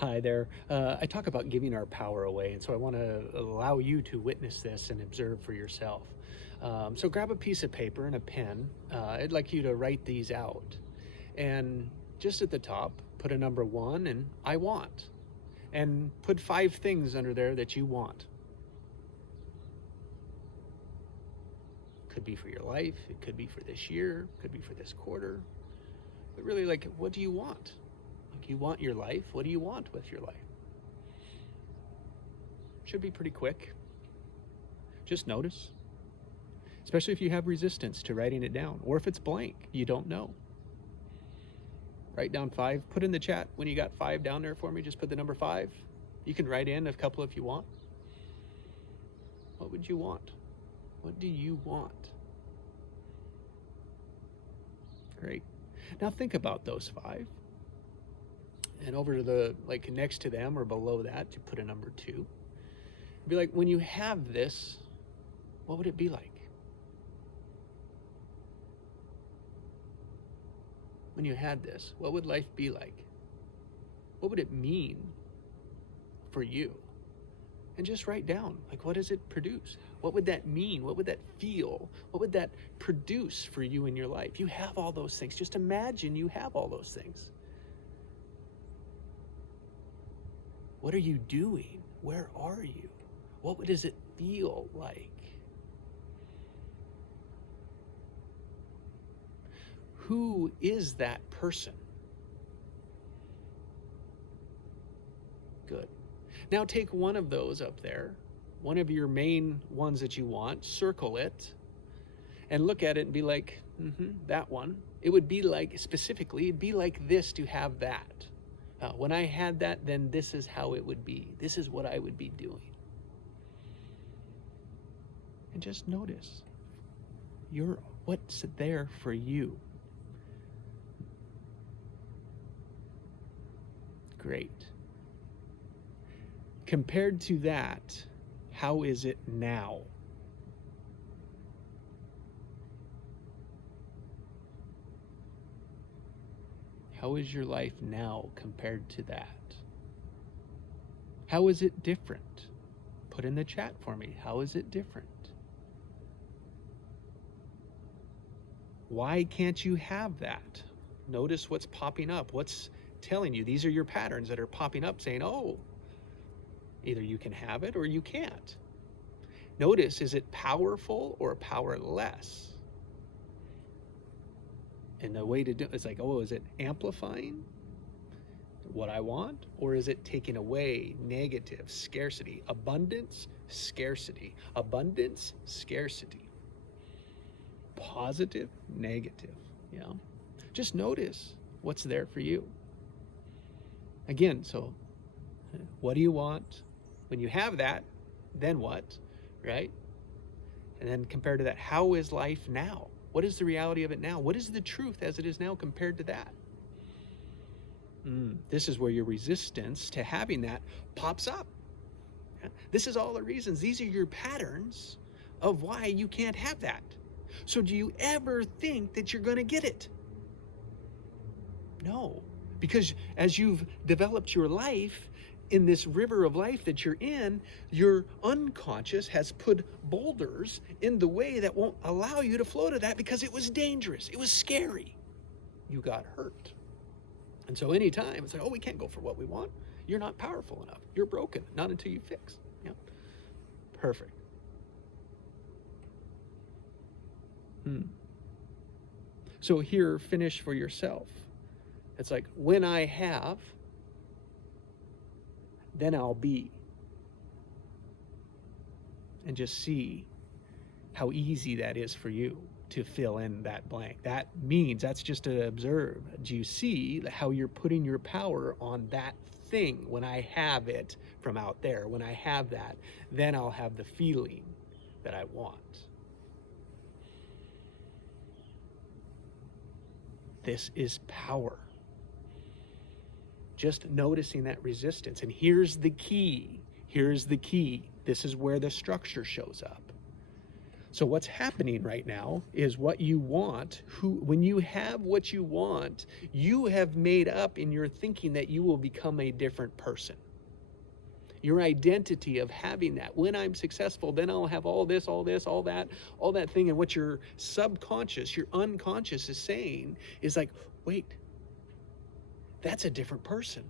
Hi there. I talk about giving our power away, and so I want to allow you to witness this and observe for yourself. So grab a piece of paper and a pen. I'd like you to write these out. And just at the top, put a number one and I want. And put 5 things under there that you want. Could be for your life, it could be for this year, could be for this quarter. But really, like, what do you want? Like, you want your life. What do you want with your life? Should be pretty quick. Just notice, especially if you have resistance to writing it down, or if it's blank, you don't know. Write down 5. Put in the chat when you got 5 down there for me. Just put the number 5. You can write in a couple if you want. What would you want? What do you want? Great. Now think about those 5. And over to the, like, next to them or below that, you put a number 2. Be like, when you have this, what would it be like? When you had this, what would life be like? What would it mean for you? And just write down, like, what does it produce? What would that mean? What would that feel? What would that produce for you in your life? You have all those things. Just imagine you have all those things. What are you doing? Where are you? What does it feel like? Who is that person? Good. Now take one of those up there, one of your main ones that you want, circle it, and look at it and be like, that one. It would be like, specifically, it'd be like this to have that. When I had that, then this is how it would be. This is what I would be doing. And just notice what's there for you. Great. Compared to that, how is it now? How is your life now compared to that? How is it different? Put in the chat for me. How is it different? Why can't you have that? Notice what's popping up. What's telling you? These are your patterns that are popping up saying, oh, either you can have it or you can't. Notice, is it powerful or powerless? And the way to do it's like, oh, is it amplifying what I want? Or is it taking away negative, scarcity, abundance, scarcity, abundance, scarcity, positive, negative, Just notice what's there for you. Again, so what do you want? When you have that, then what, right? And then compared to that, how is life now? What is the reality of it now? What is the truth as it is now compared to that? This is where your resistance to having that pops up. This is all the reasons. These are your patterns of why you can't have that. So do you ever think that you're going to get it? No, because as you've developed your life, in this river of life that you're in, your unconscious has put boulders in the way that won't allow you to flow to that because it was dangerous. It was scary. You got hurt. And so anytime it's like, oh, we can't go for what we want. You're not powerful enough. You're broken. Not until you fix. Yeah. Perfect. So here, finish for yourself. It's like, when I have, then I'll be. And just see how easy that is for you to fill in that blank. That means, that's just to observe. Do you see how you're putting your power on that thing? When I have it from out there, when I have that, then I'll have the feeling that I want. This is power. Just noticing that resistance. And here's the key. Here's the key. This is where the structure shows up. So what's happening right now is what you want. When you have what you want, you have made up in your thinking that you will become a different person. Your identity of having that. When I'm successful, then I'll have all this, all that thing. And what your subconscious, your unconscious is saying is like, wait, that's a different person.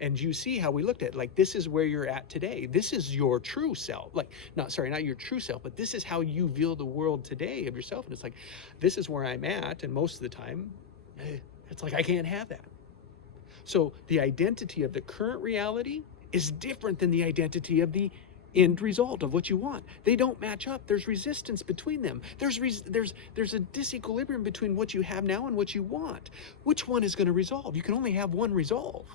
And you see how we looked at, like, this is where you're at today. This is your true self. Like, not your true self, but this is how you view the world today of yourself. And it's like, this is where I'm at. And most of the time, it's like, I can't have that. So the identity of the current reality is different than the identity of the end result of what you want. They don't match up. There's resistance between them. There's a disequilibrium between what you have now and what you want. Which one is going to resolve? You can only have one resolve.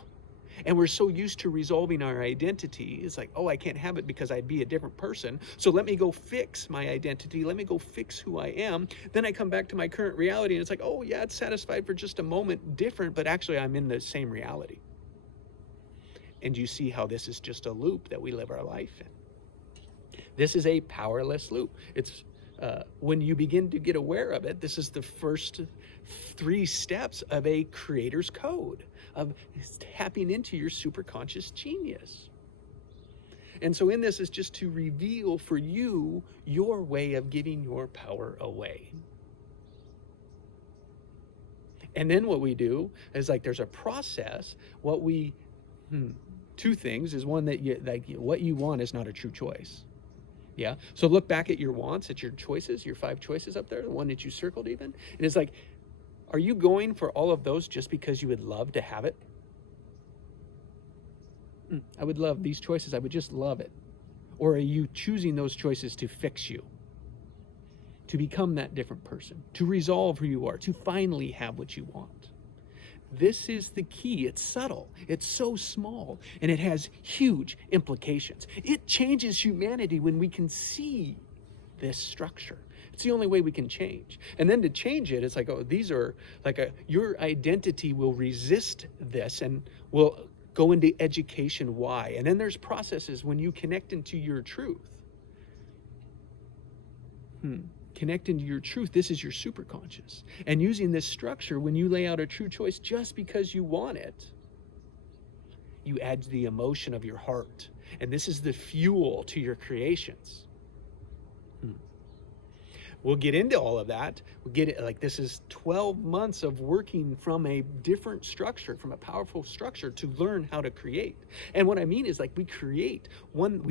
And we're so used to resolving our identity. It's like, oh, I can't have it because I'd be a different person. So let me go fix my identity. Let me go fix who I am. Then I come back to my current reality and it's like, oh yeah, it's satisfied for just a moment, different, but actually I'm in the same reality. And you see how this is just a loop that we live our life in. This is a powerless loop. It's when you begin to get aware of it, this is the first 3 steps of a creator's code, of tapping into your superconscious genius. And so in this is just to reveal for you your way of giving your power away. And then what we do is, like, there's a process. What we, 2 things is, one, that what you want is not a true choice. Yeah. So look back at your wants, at your choices, your 5 choices up there, the one that you circled even. And it's like, are you going for all of those just because you would love to have it? I would love these choices. I would just love it. Or are you choosing those choices to fix you? To become that different person, to resolve who you are, to finally have what you want. This is the key. It's subtle. It's so small, and it has huge implications. It changes humanity when we can see this structure. It's the only way we can change. And then to change it, it's like, oh, these are like your identity will resist this and will go into education why. And then there's processes when you connect into your truth. Connect into your truth. This is your superconscious. And using this structure, when you lay out a true choice just because you want it, you add the emotion of your heart. And this is the fuel to your creations. We'll get into all of that. We'll get it, like, this is 12 months of working from a different structure, from a powerful structure, to learn how to create. And what I mean is, like, we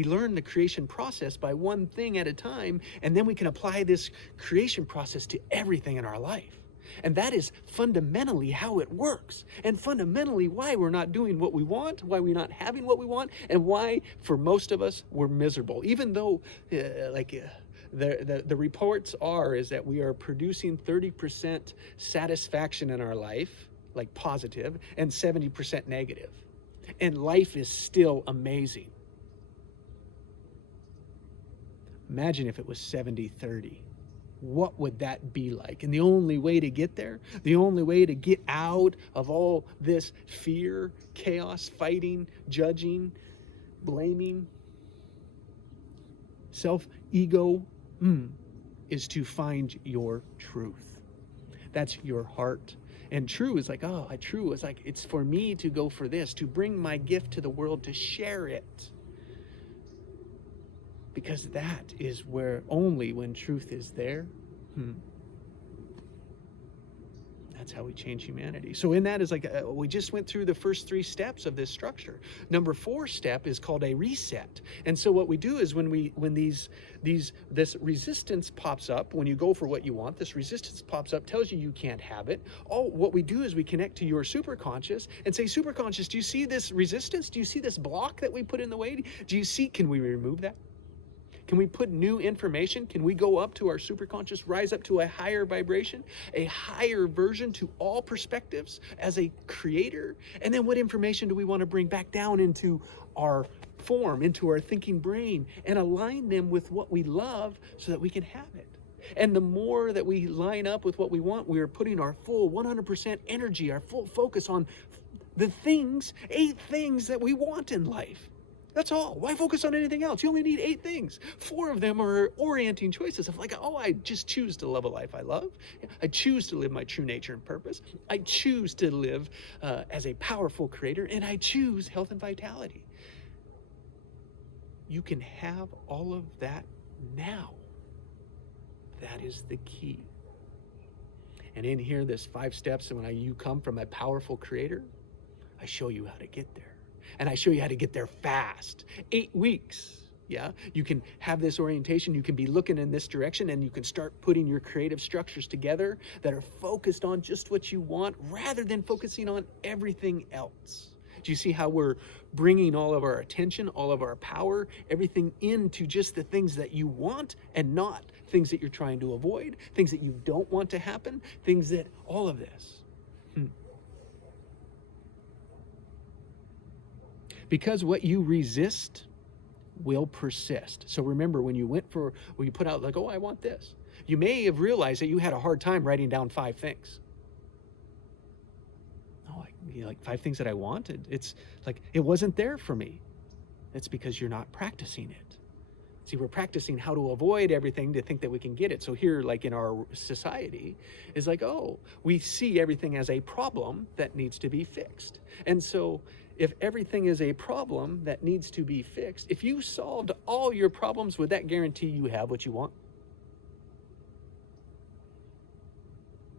learn the creation process by one thing at a time, and then we can apply this creation process to everything in our life. And that is fundamentally how it works, and fundamentally why we're not doing what we want, why we're not having what we want, and why, for most of us, we're miserable. Even though, the reports is that we are producing 30% satisfaction in our life, like positive, and 70% negative. And life is still amazing. Imagine if it was 70-30. What would that be like? And the only way to get there, the only way to get out of all this fear, chaos, fighting, judging, blaming, self-ego, is to find your truth. That's your heart. And true is like, true is like, it's for me to go for this, to bring my gift to the world, to share it. Because that is where only when truth is there, that's how we change humanity. So in that is like, we just went through the first 3 steps of this structure. Number 4 step is called a reset. And so what we do is when this resistance pops up, when you go for what you want, this resistance pops up, tells you can't have it. What we do is we connect to your superconscious and say, superconscious, do you see this resistance? Do you see this block that we put in the way? Can we remove that? Can we put new information? Can we go up to our superconscious, rise up to a higher vibration, a higher version to all perspectives as a creator? And then what information do we want to bring back down into our form, into our thinking brain, and align them with what we love so that we can have it? And the more that we line up with what we want, we are putting our full 100% energy, our full focus on the 8 things that we want in life. That's all. Why focus on anything else? You only need 8 things. 4 of them are orienting choices of like, oh, I just choose to love a life I love. I choose to live my true nature and purpose. I choose to live as a powerful creator, and I choose health and vitality. You can have all of that now. That is the key. And in here, there's 5 steps, and when you come from a powerful creator, I show you how to get there. And I show you how to get there fast. 8 weeks. Yeah, you can have this orientation, you can be looking in this direction, and you can start putting your creative structures together that are focused on just what you want rather than focusing on everything else. Do you see how we're bringing all of our attention, all of our power, everything into just the things that you want and not things that you're trying to avoid, things that you don't want to happen, things that, all of this. Because what you resist will persist. So remember, when you put out like, oh, I want this, you may have realized that you had a hard time writing down 5 things. Oh, like 5 things that I wanted. It's like, it wasn't there for me. It's because you're not practicing it. See, we're practicing how to avoid everything to think that we can get it. So here, like in our society, is like, oh, we see everything as a problem that needs to be fixed. And so if everything is a problem that needs to be fixed, if you solved all your problems, would that guarantee you have what you want?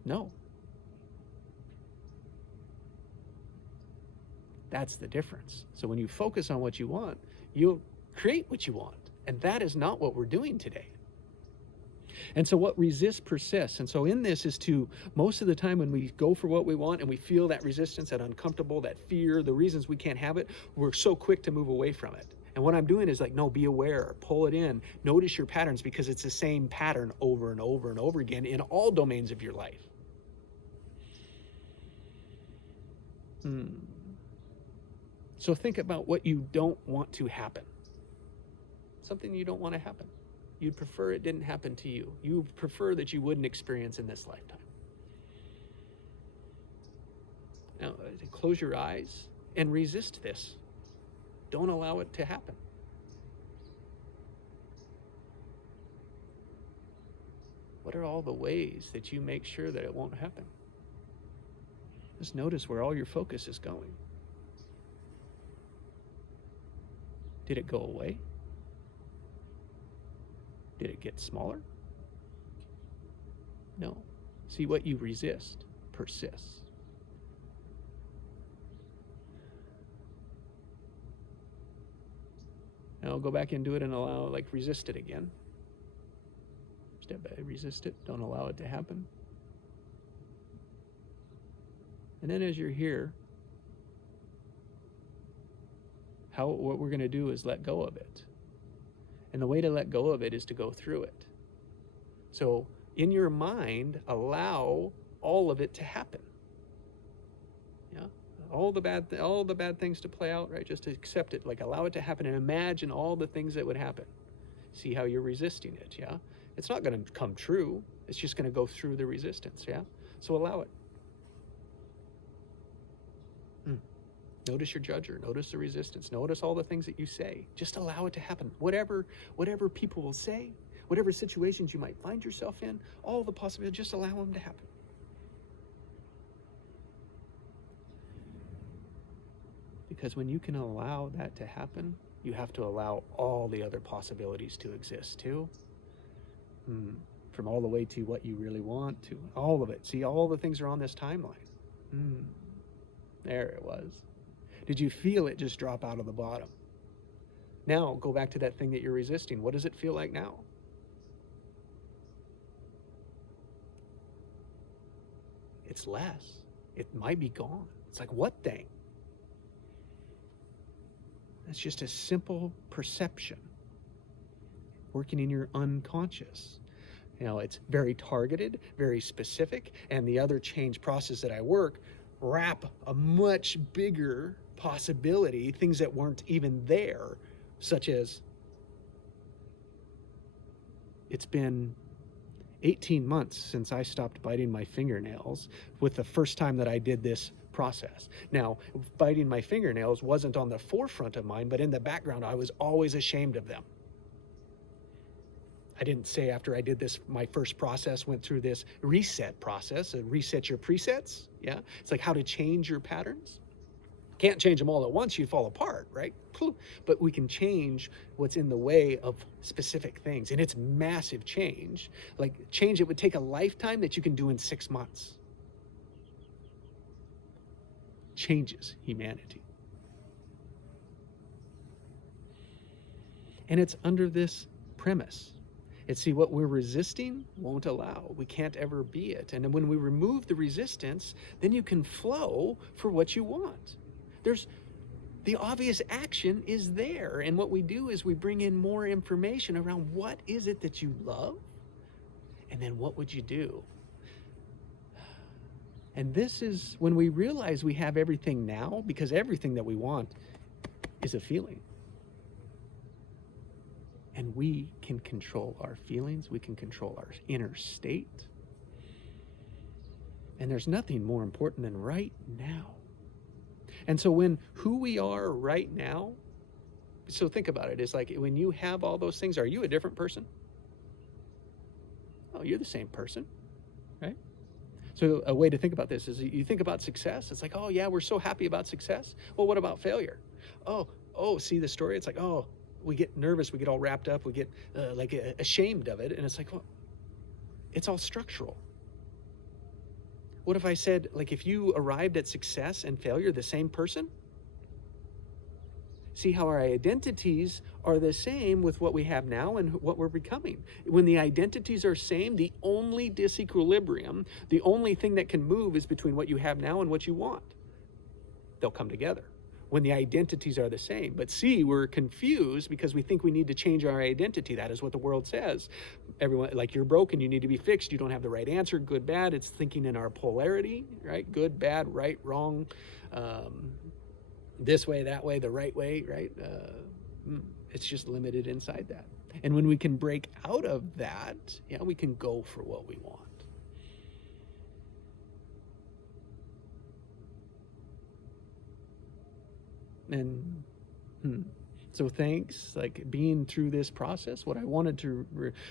No. That's the difference. So when you focus on what you want, you'll create what you want. And that is not what we're doing today. And so what resists persists. And so in this is to, most of the time when we go for what we want and we feel that resistance, that uncomfortable, that fear, the reasons we can't have it, we're so quick to move away from it. And what I'm doing is like, no, be aware, pull it in, notice your patterns, because it's the same pattern over and over and over again in all domains of your life. So think about what you don't want to happen. Something you don't want to happen. You'd prefer it didn't happen to you. You prefer that you wouldn't experience in this lifetime. Now, close your eyes and resist this. Don't allow it to happen. What are all the ways that you make sure that it won't happen? Just notice where all your focus is going. Did it go away? Did it get smaller? No. See, what you resist persists. Now go back and do it and allow, like, resist it again. Step back, resist it. Don't allow it to happen. And then as you're here, what we're going to do is let go of it. And the way to let go of it is to go through it. So in your mind, allow all of it to happen. Yeah, all the bad things to play out, right? Just to accept it, like allow it to happen, and imagine all the things that would happen. See how you're resisting it, yeah? It's not going to come true. It's just going to go through the resistance, yeah? So allow it. Notice your judger, notice the resistance, notice all the things that you say. Just allow it to happen. Whatever people will say, whatever situations you might find yourself in, all the possibilities, just allow them to happen. Because when you can allow that to happen, you have to allow all the other possibilities to exist too. From all the way to what you really want to all of it. See, all the things are on this timeline. There it was. Did you feel it just drop out of the bottom? Now, go back to that thing that you're resisting. What does it feel like now? It's less. It might be gone. It's like, what thing? That's just a simple perception working in your unconscious. You know, it's very targeted, very specific, and the other change process that I work wrap a much bigger possibility, things that weren't even there, such as it's been 18 months since I stopped biting my fingernails, with the first time that I did this process. Now, biting my fingernails wasn't on the forefront of mind, but in the background, I was always ashamed of them. I didn't say after I did this, my first process went through this reset process, reset your presets. Yeah. It's like how to change your patterns. Can't change them all at once, you'd fall apart, right? But we can change what's in the way of specific things. And it's massive change. Like change it would take a lifetime that you can do in 6 months. Changes humanity. And it's under this premise. It's see, what we're resisting won't allow. We can't ever be it. And then when we remove the resistance, then you can flow for what you want. There's the obvious action is there. And what we do is we bring in more information around what is it that you love? And then what would you do? And this is when we realize we have everything now, because everything that we want is a feeling. And we can control our feelings. We can control our inner state. And there's nothing more important than right now. And so when who we are right now, so think about it. It's like when you have all those things, are you a different person? Oh, you're the same person, right? So a way to think about this is you think about success. It's like, oh yeah, we're so happy about success. Well, what about failure? Oh, see the story? It's like, oh, we get nervous, we get all wrapped up, we get ashamed of it. And it's like, well, it's all structural. What if I said, like, if you arrived at success and failure, the same person? See how our identities are the same with what we have now and what we're becoming. When the identities are same, the only disequilibrium, the only thing that can move is between what you have now and what you want. They'll come together when the identities are the same. But see, we're confused because we think we need to change our identity. That is what the world says. Everyone, like, you're broken, you need to be fixed, you don't have the right answer, good, bad. It's thinking in our polarity, right? Good, bad, right, wrong, this way, that way, the right way, right? It's just limited inside that. And when we can break out of that, yeah, we can go for what we want. And so thanks, like being through this process, what I wanted to,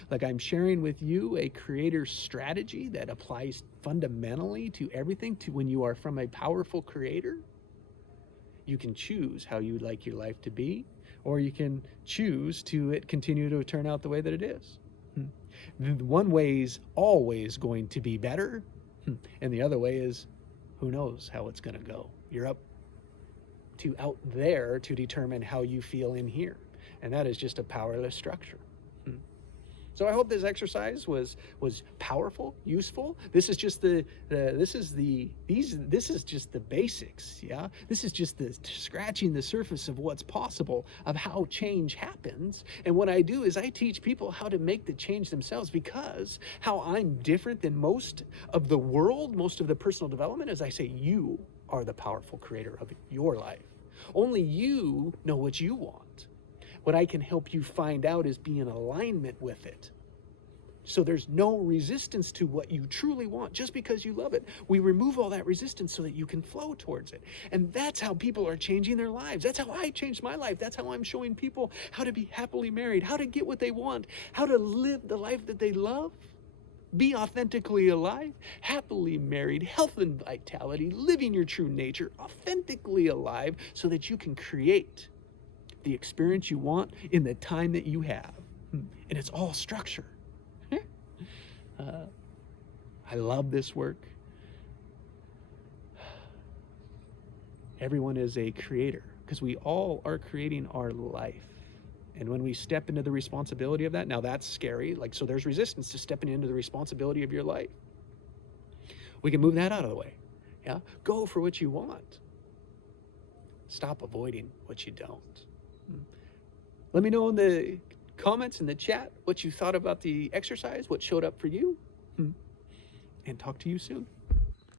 like I'm sharing with you a creator strategy that applies fundamentally to everything. To when you are from a powerful creator, you can choose how you'd like your life to be, or you can choose to continue to turn out the way that it is. One way is always going to be better, and the other way is, who knows how it's going to go. You're up to out there to determine how you feel in here. And that is just a powerless structure. So I hope this exercise was powerful, useful. This is just this is just the basics, yeah? This is just the scratching the surface of what's possible, of how change happens. And what I do is I teach people how to make the change themselves, because how I'm different than most of the world, most of the personal development, is I say you are the powerful creator of your life. Only you know what you want. What I can help you find out is be in alignment with it. So there's no resistance to what you truly want just because you love it. We remove all that resistance so that you can flow towards it. And that's how people are changing their lives. That's how I changed my life. That's how I'm showing people how to be happily married, how to get what they want, how to live the life that they love, be authentically alive, happily married, health and vitality, living your true nature, authentically alive, so that you can create the experience you want in the time that you have. And it's all structure. I love this work. Everyone is a creator because we all are creating our life. And when we step into the responsibility of that, now that's scary. Like, so there's resistance to stepping into the responsibility of your life. We can move that out of the way. Yeah. Go for what you want. Stop avoiding what you don't. Let me know in the comments in the chat what you thought about the exercise, what showed up for you, and talk to you soon.